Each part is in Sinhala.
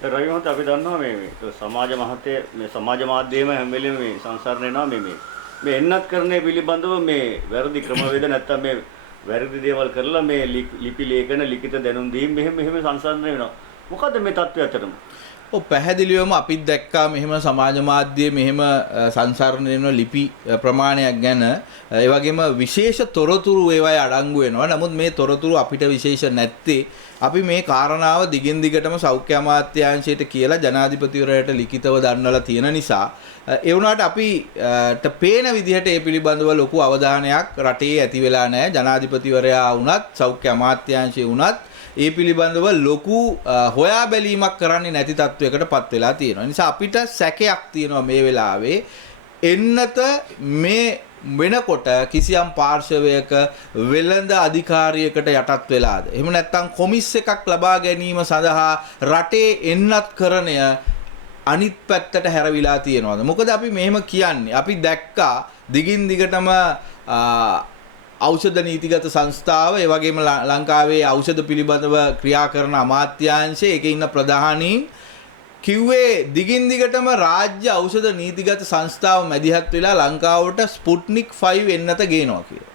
රවිමහත අපි දන්නවා මේ සමාජ මහතේ මේ සමාජ මාධ්‍යයේම හැම වෙලෙම මේ සංසරණ වෙනවා මේ එන්නත් කරන්නේ පිළිබඳව මේ වැරදි ක්‍රමවේද නැත්තම් මේ වැරදි දේවල් කරලා මේ ලිපි ලේඛන ලිඛිත දැනුම් දීම් මෙහෙම සංසරණ වෙනවා. මොකද්ද මේ தත්ත්වය ඇත්තටම? ඔව් පැහැදිලිවම අපිත් දැක්කා මෙහෙම සමාජ මාධ්‍යයේ මෙහෙම සංසරණ වෙන ලිපි ප්‍රමාණයක් ගැන. ඒ වගේම විශේෂ තොරතුරු ඒවායේ අඩංගු වෙනවා. නමුත් මේ තොරතුරු අපිට විශේෂ නැත්තේ අපි මේ කාරණාව දිගින් දිගටම සෞඛ්‍ය අමාත්‍යාංශයට කියලා ජනාධිපතිවරයාට ලිඛිතව දන්වලා තියෙන නිසා ඒ වුණාට අපිට පේන විදිහට ඒ පිළිබඳව ලොකු අවධානයක් රටේ ඇති වෙලා නැහැ. ජනාධිපතිවරයා වුණත් සෞඛ්‍ය අමාත්‍යාංශය වුණත් ඒ පිළිබඳව ලොකු හොයා බැලීමක් කරන්නේ නැති තත්වයකටපත් වෙලා තියෙනවා. ඒ නිසා අපිට සැකයක් තියෙනවා මේ වෙලාවේ එන්නත මේ වෙනකොට කිසියම් පාර්ශවයක වෙළඳ අධිකාරියකට යටත් වෙලාද? එහෙම නැත්නම් කොමිස් එකක් ලබා ගැනීම සඳහා රටේ එන්නත් කරණය අනිත් පැත්තට හැරවිලා තියෙනවද? මොකද අපි මෙහෙම කියන්නේ අපි දැක්කා දිගින් දිගටම ඖෂධ නීතිගත සංස්ථාව ඒ වගේම ලංකාවේ ඖෂධ පිළිබඳව ක්‍රියා කරන අමාත්‍යාංශය ඒකේ ඉන්න ප්‍රධානීන් කිව්වේ දිගින් දිගටම රාජ්‍ය ඖෂධ නීතිගත සංස්ථාව මැදිහත් වෙලා ලංකාවට ස්පුට්නික් 5 එන්නත ගේනවා කියලා.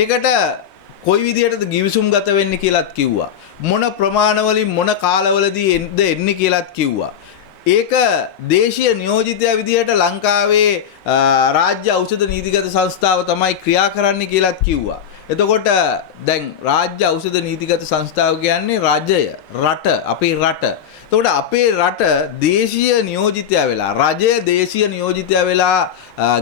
ඒකට කොයි විදිහටද ගිවිසුම් ගත වෙන්නේ කියලාත් කිව්වා. මොන ප්‍රමාණවලින් මොන කාලවලදී එන්නේ කියලාත් කිව්වා. ඒක දේශීය නියෝජිතයා විදිහට ලංකාවේ රාජ්‍ය ඖෂධ නීතිගත සංස්ථාව තමයි ක්‍රියා කරන්න කියලාත් කිව්වා. එතකොට දැන් රාජ්‍ය ඖෂධ නීතිගත සංස්ථාව කියන්නේ රජය, රට, අපේ රට. එතකොට අපේ රට දේශීය නියෝජිතයා වෙලා, රජය දේශීය නියෝජිතයා වෙලා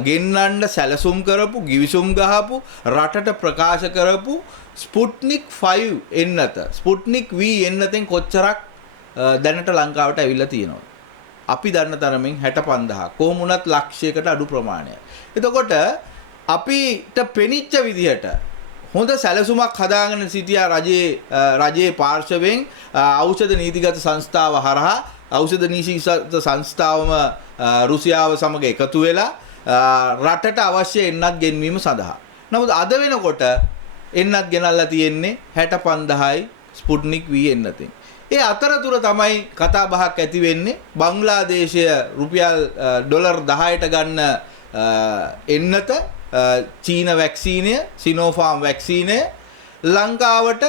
ගෙන්නන්න සැලසුම් කරපු, ගිවිසුම් ගහපු, රටට ප්‍රකාශ කරපු ස්පුට්නික් 5 එන්නත, ස්පුට්නික් V එන්නතෙන් කොච්චරක් දැනට ලංකාවට ඇවිල්ලා තියෙනවද? අපි දන්න තරමින් 65000 කොහොම වුණත් ලක්ෂයකට අඩු ප්‍රමාණයක්. එතකොට අපිට පෙනිච්ච විදිහට හොඳ සැලසුමක් හදාගෙන සිටියා රජයේ පාර්ශවයෙන් ඖෂධ නීතිගත සංස්ථාව හරහා ඖෂධ නීතිගත සංස්ථාවම රුසියාව සමග එකතු වෙලා රටට අවශ්‍ය එන්නත් ගෙන්වීම සඳහා. නමුත් අද වෙනකොට එන්නත් ගෙනල්ලා තියෙන්නේ 65000යි ස්පුට්නික් V එන්නතෙන්. ඒ අතරතුර තමයි කතා බහක් ඇති වෙන්නේ බංග්ලාදේශය රුපියල් ඩොලර් 10ට ගන්න එන්නත චීන වැක්සීනය සිනෝෆාම් වැක්සීනය ලංකාවට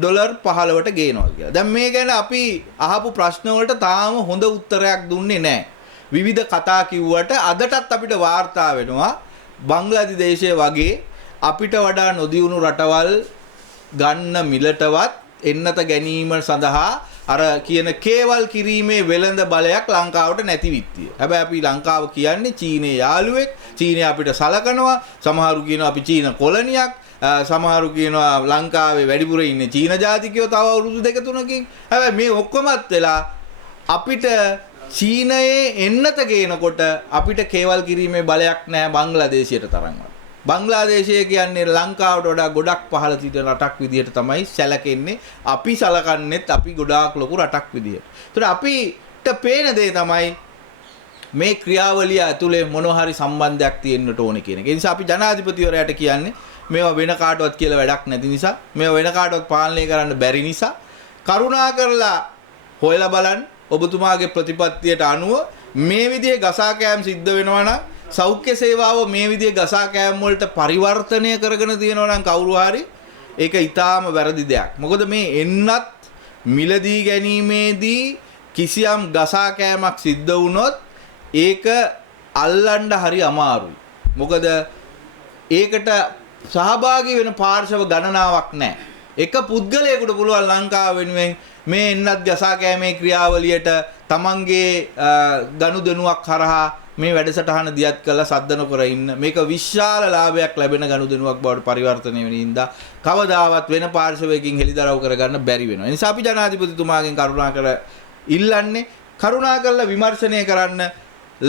ඩොලර් 15ට ගේනවා කියලා. දැන් මේ ගැන අපි අහපු ප්‍රශ්න වලට තාම හොඳ උත්තරයක් දුන්නේ නැහැ. විවිධ කතා කිව්වට අදටත් අපිට වාර්තා වෙනවා බංග්ලාදේශය වගේ අපිට වඩා නොදියුණු රටවල් ගන්න මිලටවත් එන්නත ගැනීම සඳහා අර කියන කේවල් කිරීමේ වෙළඳ බලයක් ලංකාවට නැති විත්තිය. හැබැයි අපි ලංකාව කියන්නේ චීනේ යාළුවෙක්, චීනය අපිට සලකනවා. සමහරු කියනවා අපි චීන කොලනියක්, සමහරු කියනවා ලංකාවේ වැඩිපුර ඉන්නේ චීන ජාතිකයෝ තව අවුරුදු 2-3කින්. හැබැයි මේ ඔක්කොමත් වෙලා අපිට චීනයේ එන්නත ගේනකොට අපිට කේවල් කිරීමේ බලයක් නැහැ බංග්ලාදේශයට තරම්වත්. බංග්ලාදේශය කියන්නේ ලංකාවට වඩා ගොඩක් පහළ සිටින රටක් විදිහට තමයි සැලකෙන්නේ. අපි සලකන්නේත් අපි ගොඩාක් ලොකු රටක් විදිහට. ඒතර අපිට පේන දේ තමයි මේ ක්‍රියාවලිය ඇතුලේ මොන හරි සම්බන්ධයක් තියෙන්නට ඕනේ කියන එක. ඒ නිසා අපි ජනාධිපතිවරයාට කියන්නේ මේවා වෙන කාටවත් කියලා වැඩක් නැති නිසා, මේවා වෙන කාටවත් පාලනය කරන්න බැරි නිසා කරුණා කරලා හොයලා බලන්න ඔබතුමාගේ ප්‍රතිපත්තියට අනුව මේ විදිහේ ගසා කෑම් සිද්ධ වෙනවා නම් සෞඛ්‍ය සේවාව මේ විදිහේ ගසා කෑම් වලට පරිවර්තනය කරගෙන තියෙනවා නම් කවුරු හරි ඒක ඊටාම වැරදි දෙයක්. මොකද මේ එන්නත් මිලදී ගැනීමේදී කිසියම් ගසා කෑමක් සිද්ධ වුණොත් ඒක අල්ලන්න හරි අමාරුයි. මොකද ඒකට සහභාගී වෙන පාර්ශව ගණනාවක් නැහැ. එක පුද්ගලයෙකුට පුළුවන් ලංකාව වෙනුවෙන් මේ එන්නත් ගසා කෑමේ ක්‍රියාවලියට තමන්ගේ ගනුදෙනුවක් හරහා මේ වැඩසටහන දියත් කළා සද්ද නොකර ඉන්න මේක විශාල ලාභයක් ලැබෙන ගනුදෙනුවක් බවට පරිවර්තනය වෙන ඉඳා කවදාවත් වෙන පාර්ශවයකින් හෙළිදරව් කරගන්න බැරි වෙනවා. ඒ නිසා අපි ජනාධිපතිතුමාගෙන් කරුණාකර ඉල්ලන්නේ කරුණාකරලා විමර්ශනය කරන්න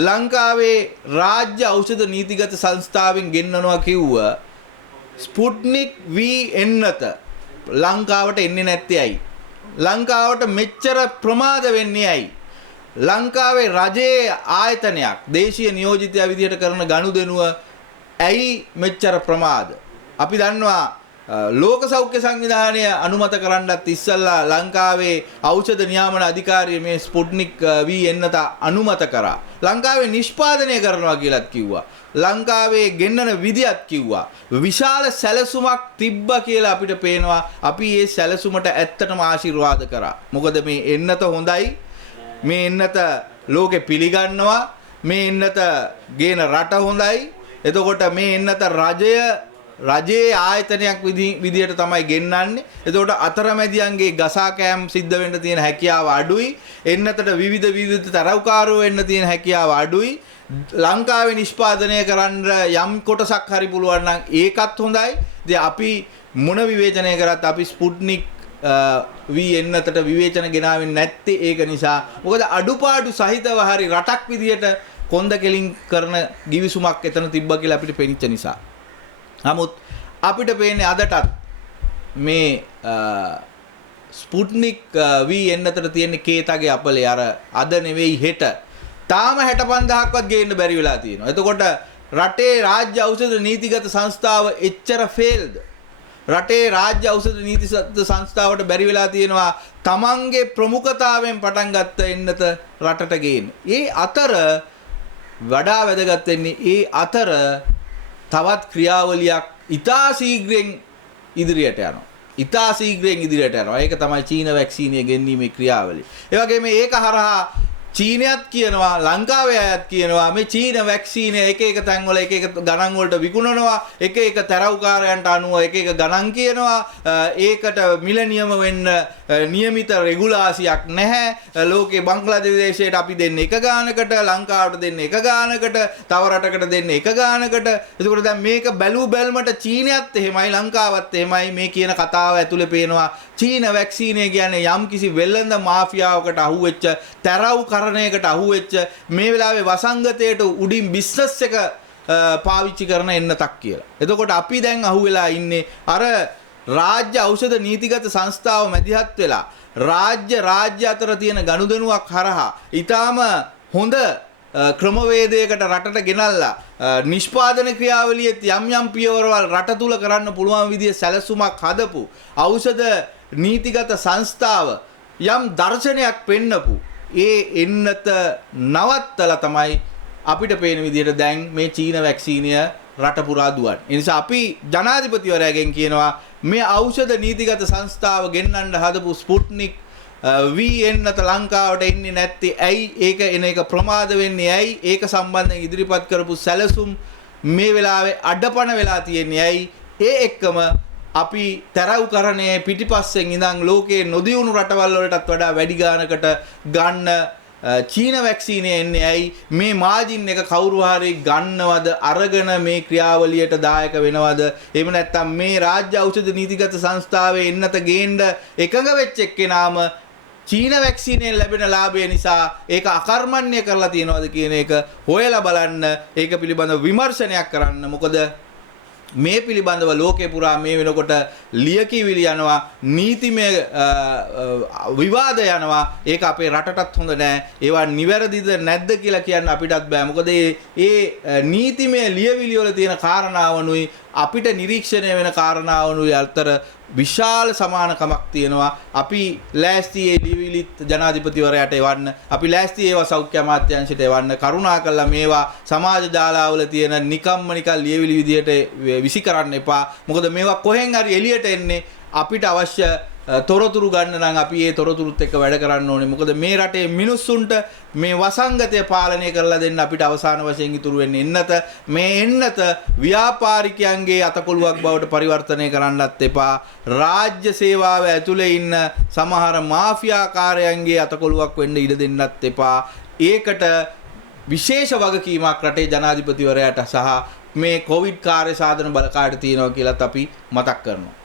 ලංකාවේ රාජ්‍ය ඖෂධ නීතිගත සංස්ථාවෙන් ගෙන්නනවා කිව්ව ස්පුට්නික් V එන්නත ලංකාවට එන්නේ නැත්තේ ඇයි? ලංකාවට මෙච්චර ප්‍රමාද වෙන්නේ ඇයි? ලංකාවේ රජයේ ආයතනයක් දේශීය නියෝජිතයා විදිහට කරන ගනුදෙනුව ඇයි මෙච්චර ප්‍රමාද? අපි දන්නවා ලෝක සෞඛ්‍ය සංවිධානය අනුමත කරන්නත් ඉස්සල්ලා ලංකාවේ ඖෂධ නියාමන අධිකාරිය මේ ස්පුට්නික් V එන්නත අනුමත කරා. ලංකාවේ නිෂ්පාදනය කරනවා කියලාත් කිව්වා. ලංකාවේ ගෙන්නන විදියත් කිව්වා. විශාල සැලසුමක් තිබ්බ කියලා අපිට පේනවා. අපි මේ සැලසුමට ඇත්තටම ආශිර්වාද කරා. මොකද මේ එන්නත හොඳයි. මේ එන්නත ලෝකෙ පිළිගන්නවා. මේ එන්නත ගේන රට හොඳයි. එතකොට මේ එන්නත රජයේ ආයතනයක් විදියට තමයි ගෙන්නන්නේ. එතකොට අතරමැදියන්ගේ ගසා කෑම් සිද්ධ වෙන්න තියෙන හැකියාව අඩුයි. එන්නතට විවිධ තරව්කාරෝ වෙන්න තියෙන හැකියාව අඩුයි. ලංකාවේ නිෂ්පාදනය කරන්න යම් කොටසක් හරි පුළුවන් නම් ඒකත් හොඳයි. ඉතින් අපි මොන විවේචනය කරත් අපි ස්පුට්නික් V එන්නතට විවේචන ගෙනාවෙන්නේ නැත්තේ ඒක නිසා. මොකද අඩුපාඩු සහිතව හරි රටක් විදියට කොන්ද කෙලින් කරන givisුමක් එතන තිබ්බා කියලා අපිට පෙනිච්ච නිසා. නමුත් අපිට පේන්නේ අදටත් මේ ස්පුට්නික් V එන්නතට තියෙන කේතගේ අපලේ අර අද නෙවෙයි හෙට තාම 65000ක්වත් ගේන්න බැරි වෙලා තියෙනවා. එතකොට රටේ රාජ්‍ය ඖෂධ නීතිගත සංස්ථාව එච්චර ෆේල්ද? රටේ රාජ්‍ය ඖෂධ නීතිගත සංස්ථාවට බැරි වෙලා තියෙනවා තමන්ගේ ප්‍රමුඛතාවයෙන් පටන් ගත්ත එන්නත රටට ගේන්න. ඒ අතර වඩා වැදගත් වෙන්නේ ඒ අතර තවත් ක්‍රියාවලියක් ඉතා ශීඝ්‍රයෙන් ඉදිරියට යනවා. ඉතා ශීඝ්‍රයෙන් ඉදිරියට යනවා. ඒක තමයි චීන වැක්සීනිය ගෙනීමේ ක්‍රියාවලිය. ඒ වගේම ඒක හරහා චීනයත් කියනවා ලංකාවේ අයත් කියනවා මේ චීන වැක්සීනය එක තැන්වල එක ගණන් වලට විකුණනවා එක තරව්කාරයන්ට අනුව එක ගණන් කියනවා ඒකට මිල නියම වෙන්න නියමිත රෙගුලාසියක් නැහැ ලෝකේ බංග්ලාදේශයට අපි දෙන්නේ එක ගානකට ලංකාවට දෙන්නේ එක ගානකට තව රටකට දෙන්නේ එක ගානකට එතකොට දැන් මේක බැලු බැලමට චීනයත් එහෙමයි ලංකාවත් එහෙමයි මේ කියන කතාව ඇතුලේ පේනවා චීන වැක්සීනය කියන්නේ යම්කිසි වෙළඳ මාෆියාවකට අහුවෙච්ච තරව්කරණයකට අහුවෙච්ච මේ වෙලාවේ වසංගතයට උඩින් බිස්නස් එක පාවිච්චි කරන එන්නතක් කියලා. එතකොට අපි දැන් අහුවෙලා ඉන්නේ අර රාජ්‍ය ඖෂධ නීතිගත සංස්ථාව මැදිහත් වෙලා රාජ්‍ය අතර තියෙන ගනුදෙනුවක් හරහා ඊටාම හොඳ ක්‍රමවේදයකට රටට ගෙනල්ලා නිෂ්පාදන ක්‍රියාවලියෙත් යම් පියවරවල් රට තුල කරන්න පුළුවන් විදිහේ සැලසුමක් හදපු ඖෂධ නීතිගත සංස්ථාව යම් දර්ශනයක් පෙන්නපු ඒ එන්නත නවත්තලා තමයි අපිට පේන විදිහට දැන් මේ චීන වැක්සීනිය රට පුරා දුවන්නේ. ඒ නිසා අපි ජනාධිපතිවරයාගෙන් කියනවා මේ ඖෂධ නීතිගත සංස්ථාව ගෙන්නන්න හදපු ස්පුට්නික් V එන්නත ලංකාවට එන්නේ නැත්තේ ඇයි? ඒක එන එක ප්‍රමාද වෙන්නේ ඇයි? ඒක සම්බන්ධයෙන් ඉදිරිපත් කරපු සැලසුම් මේ වෙලාවේ අඩපණ වෙලා තියෙන්නේ ඇයි? ඒ එක්කම අපි තරව්කරණයේ පිටිපස්සෙන් ඉඳන් ලෝකයේ නොදියුණු රටවල් වලටත් වඩා වැඩි ගානකට ගන්න චීන වැක්සීනය එන්නේ ඇයි? මේ මාජින් එක කවුරු හරි ගන්නවද අරගෙන මේ ක්‍රියාවලියට දායක වෙනවද? එහෙම නැත්නම් මේ රාජ්‍ය ඖෂධ නීතිගත සංස්ථාවේ එන්නත ගේන්න එකඟ වෙච්ච එක්කෙනාම චීන වැක්සීනයෙන් ලැබෙන ලාභය නිසා ඒක අකර්මණ්‍ය කරලා තියනවද කියන එක හොයලා බලන්න. ඒක පිළිබඳව විමර්ශනයක් කරන්න. මොකද මේ පිළිබඳව ලෝකේ පුරා මේ වෙනකොට ලියකියවිලි යනවා නීතිමය විවාද යනවා. ඒක අපේ රටටත් හොඳ නෑ. ඒවා නිවැරදිද නැද්ද කියලා කියන්න අපිටත් බෑ. මොකද ඒ නීතිමය ලියවිලි වල තියෙන කාරණාවනුයි අපිට නිරීක්ෂණය වෙන කාරණාවනුයි අතර විශාල සමානකමක් තියෙනවා. අපි ලෑස්ති ඒ ලියවිලිත් ජනාධිපතිවරයාට එවන්න. අපි ලෑස්ති ඒවා සෞඛ්‍ය අමාත්‍යාංශයට එවන්න. කරුණාකරලා මේවා සමාජ ජාලාවල තියෙන නිකම්ම නිකන් ලියවිලි විදියට විසි කරන්න එපා. මොකද මේවා කොහෙන් හරි එළියට එන්නේ අපිට අවශ්‍ය තොරතුරු ගන්න නම් අපි ඒ තොරතුරුත් එක්ක වැඩ කරන්න ඕනේ. මොකද මේ රටේ මිනිස්සුන්ට මේ වසංගතය පාලනය කරලා දෙන්න අපිට අවසාන වශයෙන් ඉතුරු වෙන්නේ එන්නත. මේ එන්නත ව්‍යාපාරිකයන්ගේ අතකොළුවක් බවට පරිවර්තනය කරන්නත් එපා. රාජ්‍ය සේවාව ඇතුලේ ඉන්න සමහර මාෆියාකාරයන්ගේ අතකොළුවක් වෙන්න ඉඩ දෙන්නත් එපා. ඒකට විශේෂ වගකීමක් රටේ ජනාධිපතිවරයාට සහ මේ කොවිඩ් කාර්ය සාධන බලකායට තියෙනවා කියලාත් අපි මතක් කරනවා.